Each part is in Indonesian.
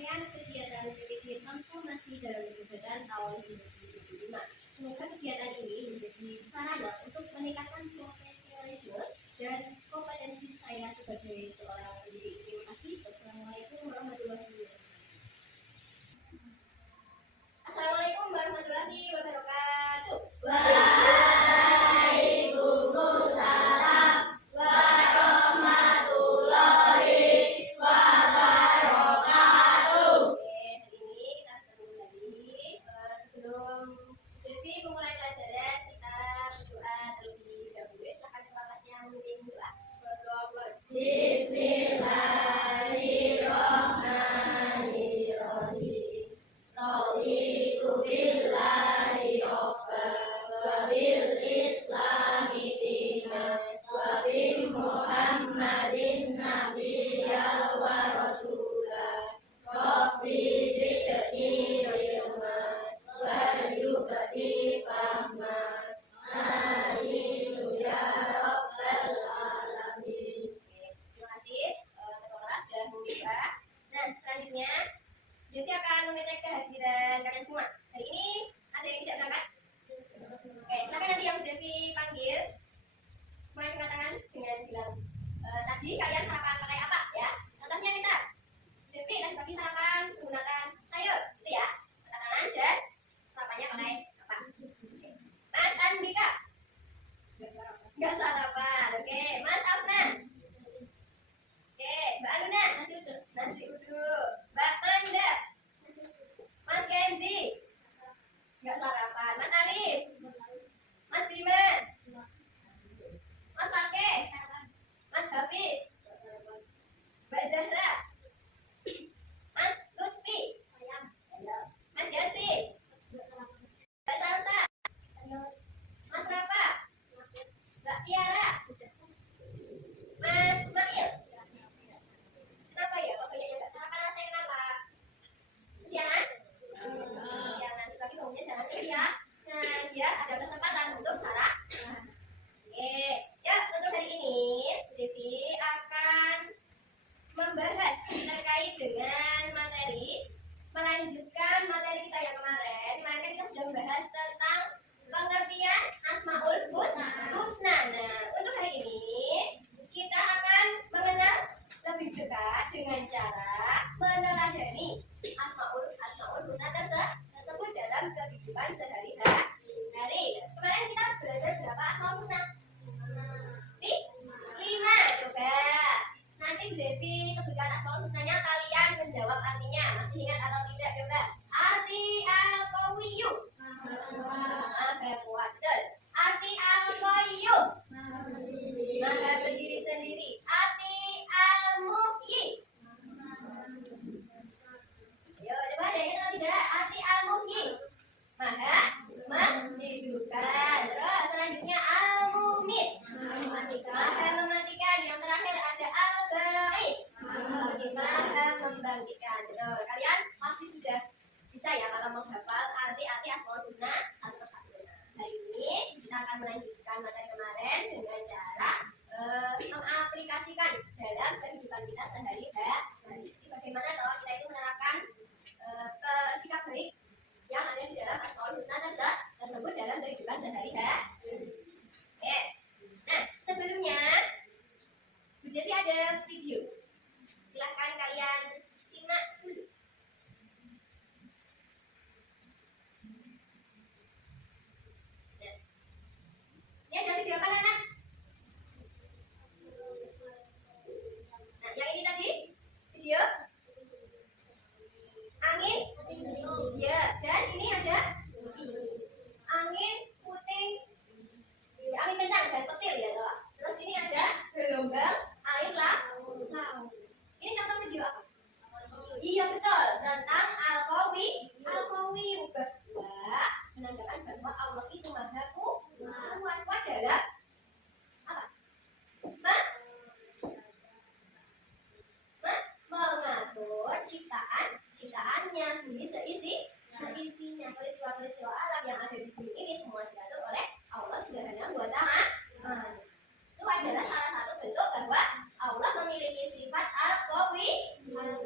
rangkaian kegiatan PPP Transformasi dalam Jabatan tahun 2025. Semoga kegiatan ini menjadi sarana untuk meningkatkan profesionalisme dan kompetensi saya sebagai seorang pendidik. Terima kasih. Wassalamualaikum warahmatullahi wabarakatuh. Assalamualaikum warahmatullahi wabarakatuh. Waalaikumsalam warahmatullahi wabarakatuh. Oke, hari ini kita ketemu lagi. Sebelum Devi memulai pelajaran, kita berdoa terlebih dahulu. Silakan kelasnya mungkin doa. Bismillahirrahmanirrahim. Raditu billahi rabban wa bil islami dinan wa bi Muhammadin nabiyyan wa rasulan. Rabbi zidni ilman warzuqni fahman. Amin ya rabbal alamin. Terima kasih ketua kelas sudah membuka. Nah, selanjutnya Devi akan mengecek kehadiran kalian semua. Hari ini ada yang tidak berangkat? Oke, silakan nanti yang Devi panggil mulai angkat tangan dengan bilang tadi kalian sarapan pakai apa ya? Contohnya misal Devi tadi pagi sarapan menggunakan sayur, itu ya. Angkat tangan dan sarapannya pakai apa? Oke. Mas Andika nggak sarapan. Oke, Mas Afnan. Oke, Mbak Aluna nasi uduk. Mbak Manda, Mas Kenzi nggak sarapan. Mas Arif, Mas Bima, Mas Pake, Mas Hafiz, Mbak Zahra, Mas Lutfi, Mas Yasin, Mbak Salsa, Mas Rafa, Mbak Tiara, Mas Mail. Kenapa ya? Kok kayaknya nggak sarapan? Rasanya kenapa? Kesiangan? Kesiangan. Tapi maunya jangan ya. Nah, biar ada kesempatan untuk sarapan. Oke, ya untuk hari ini Devi akan membahas terkait dengan materi, melanjutkan materi kita yang kemarin. Kemarin kan kita sudah membahas tentang pengertian Asmaul Husna. Nah, untuk hari ini kita akan mengenal lebih dekat dengan cara meneladani Asmaul Husna tersebut dalam kehidupan sehari-hari. Kemarin kita belajar berapa Asmaul Husna? 5. Coba nanti Devi sebutkan Asmaul Husnanya, kalian menjawab artinya. Masih ingat atau tidak? Coba. Arti al-qawiyyu, maha kuat. Betul. Arti al-qayyum, maha berdiri sendiri. Arti al-muhyi, ayo coba ada yang atau tidak? Arti al-muhyi, maha menghidupkan. Terus selanjutnya al-mumit, maha mematikan. Yang terakhir ada al-ba'id, maha membangkitkan. Betul. Kalian pasti sudah bisa ya kalau menghafal arti-arti Asmaul Husna satu persatu. Hari ini kita akan melanjutkan materi kemarin dengan cara mengaplikasikan dalam kehidupan kita sehari-hari. Jadi bagaimana kalau kita itu menerapkan sikap baik yang ada di dalam Asmaul Husna tersebut dalam kehidupan sehari-hari. Oke. Nah, sebelumnya Bu Jati ada video. Silahkan kalian simak dulu. Nah, ini ada video apa anak? Nah, yang ini tadi video angin, ya, dan ini ada angin puting, ya, angin kencang dan petir ya toh. Terus ini ada gelombang air laut. Ini contoh video apa? Iya betul, tentang al-qawi bahwa menandakan bahwa Allah itu maha kuat dalam apa? Mengatur ciptaannya, bumi seisinya, peristiwa alam yang ada di bumi ini semua diatur oleh Allah Subhanahu wa Ta'ala. Itu adalah salah satu bentuk bahwa Allah memiliki sifat al-qawi. Nah,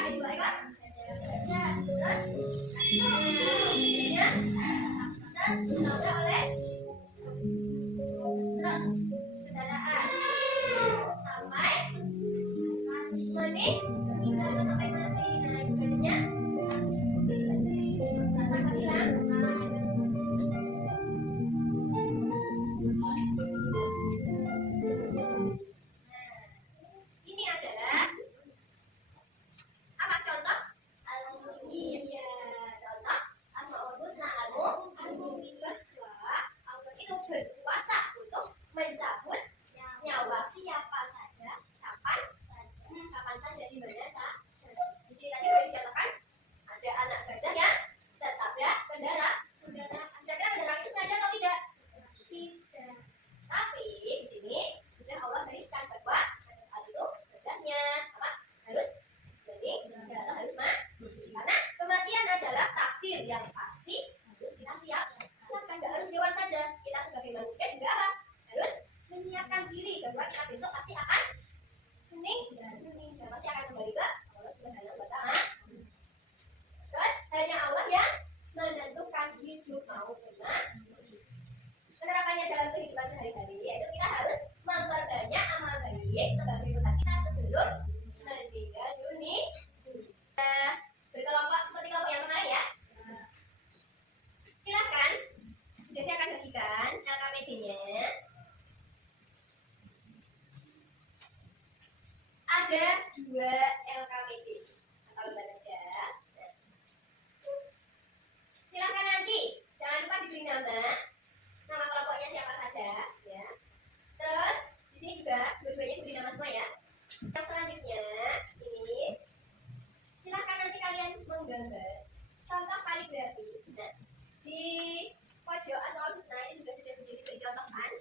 ada 2 ekor gajah. Terus kemudian ditabrak oleh truk kendaraan sampai meninggal sampai mati. Nah, ibunya rasa kehilangan. Ini adalah apa contoh? Iya, contoh Asmaul Husna al-Mu'minah bahwa Allah itu berkuasa untuk mencabut nyawa siapa saja, kapan saja, di mana saja. Di sini tadi boleh dicontohkan ada anak gajah yang tertabrak kendaraan. Kira-kira kendaraan itu sengaja atau tidak? Tidak. Tapi di sini sudah Allah gariskan bahwa saat itu gajahnya harus atau harus mati. Karena kematian adalah takdir yang pasti, harus kita siapkan. Nggak harus hewan saja, kita sebagai manusia juga harus menyiapkan diri bahwa kita besok pasti akan meninggal, pasti akan kembali ke Allah Subhanahu wa Ta'ala. Terus hanya Allah yang menentukan hidup maupun mati. Penerapannya dalam kehidupan sehari-hari yaitu kita harus memperbanyak amal baik sebagai bekal kita sebelum meninggal dunia. Berkelompok seperti kelompok yang kemarin ya. Silakan, jadi akan bagikan LKPD-nya. Ada 2 LKPD atau lembar kerja. Silakan nanti jangan lupa diberi nama kelompoknya siapa saja ya. Terus di sini juga dua-duanya diberi nama semua ya. Yang selanjutnya ini silakan nanti kalian menggambar contoh kaligrafi. Nah, di pojok Asmaul Husna ini juga sudah diberi contohan,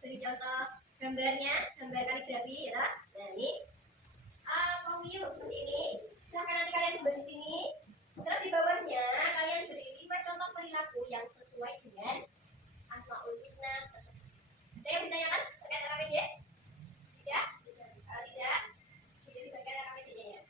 beri contoh gambarnya, gambar kaligrafi ya. Nah ini Al-Qawiyyu seperti ini. Silakan nanti kalian gambar di sini. Terus di bawahnya kalian beri 5 contoh perilaku yang sesuai dengan Asmaul Husna. Ada yang ditanyakan terkait LKPD? Tidak? Kalau tidak, sudah dibagikan LKPD-nya ya.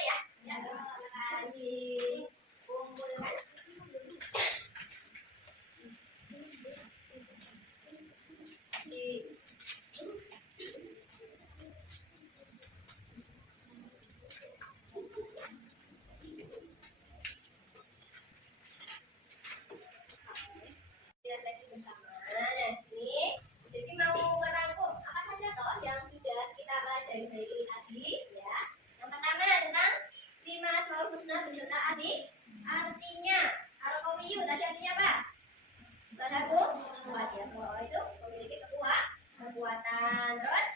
bisa ya. Ya, silakan dikumpulkan. Di refleksi bersama. Nah, ini jadi mau merangkum apa saja toh yang sudah kita pelajari hari ini tadi, ya. Yang pertama tentang 5 Asmaul Husna beserta artinya. Al-Qawiyyu tadi artinya apa? Satu, kuat ya. Bahwa itu memiliki kekuatan. Terus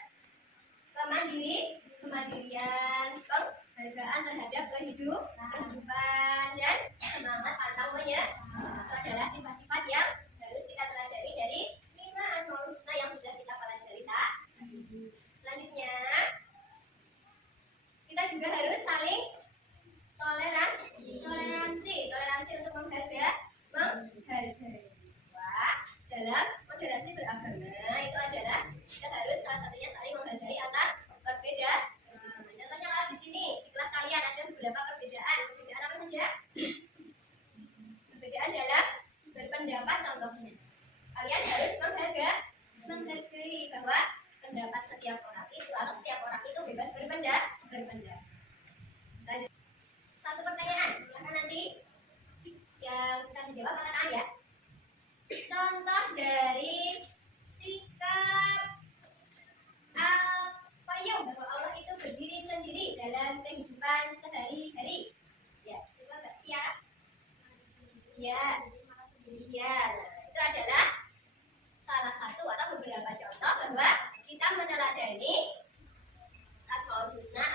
kemandirian, penghargaan terhadap kehidupan dan semangat pantang menyerah. Itu adalah sifat-sifat yang harus kita pelajari dari 5 Asmaul Husna yang sudah kita pelajari tadi. Selanjutnya, kita juga harus saling toleransi untuk menghargai dalam moderasi beragama. Itu adalah kita harus salah satunya saling menghargai antar perbedaan. Contohnya kalau di sini di kelas kalian ada beberapa perbedaan apa saja? Perbedaan dalam berpendapat contohnya. Kalian harus menghargai bahwa pendapat setiap orang itu atau setiap orang itu bebas berpendapat. Lanjut. Satu pertanyaan, silakan nanti yang bisa dijawab angkat tangan ya. Contoh dari sikap al-qayyum bahwa Allah itu berdiri sendiri dalam kehidupan sehari-hari. Ya, coba Mbak Tia. Ya, nah, itu adalah salah satu atau beberapa contoh bahwa kita meneladani Asmaul Husna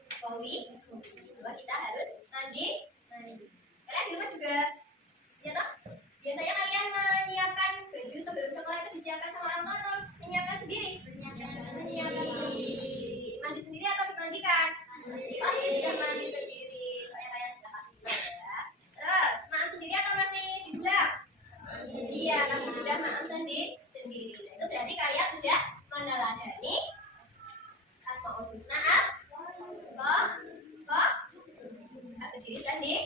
al-Qawi, bahwa kita harus mandi. Kalian di rumah juga, ya toh? Biasanya kalian menyiapkan baju sebelum sekolah itu disiapkan sama orang tua atau menyiapkan sendiri? Mandi sendiri atau dimandikan? Pasti sudah mandi sendiri. Soalnya kalian sudah pasti ya. Terus makan sendiri atau masih di bulan? Iya, kamu sudah makan sendiri. Nah, itu berarti kalian sudah meneladani Asmaul Husna berdiri sendiri.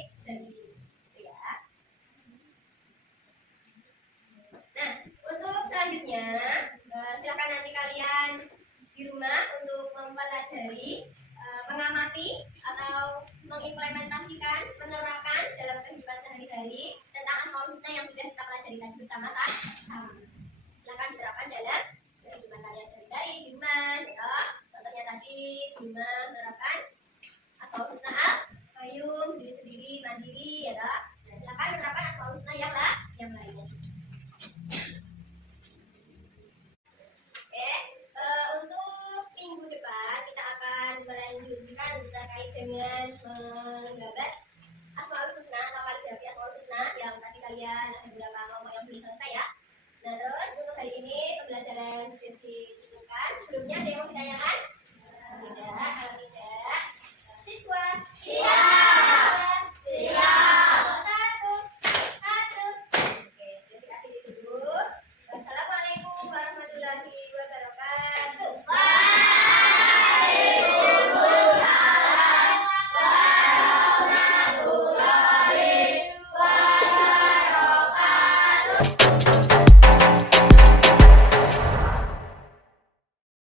Ya. Nah, untuk selanjutnya silakan nanti kalian di rumah untuk mempelajari, mengamati atau mengimplementasikan, menerapkan dalam kehidupan sehari-hari tentang Asmaul Husna yang sudah kita pelajari tadi bersama-sama. Silakan diterapkan dalam kehidupan kalian sehari-hari di rumah. Ya. Contohnya tadi di rumah menerapkan Asmaul Husna al-Qayyum, diri sendiri, mandiri, ya toh. Nah, silakan menerapkan Asmaul Husna yang lainnya. Untuk minggu depan kita akan melanjutkan terkait dengan menggambar Asmaul Husna atau kaligrafi Asmaul Husna yang tadi kalian ada beberapa kelompok yang belum selesai ya. Nah, terus untuk hari ini pembelajaran dicukupkan. Sebelumnya ada yang mau ditanyakan?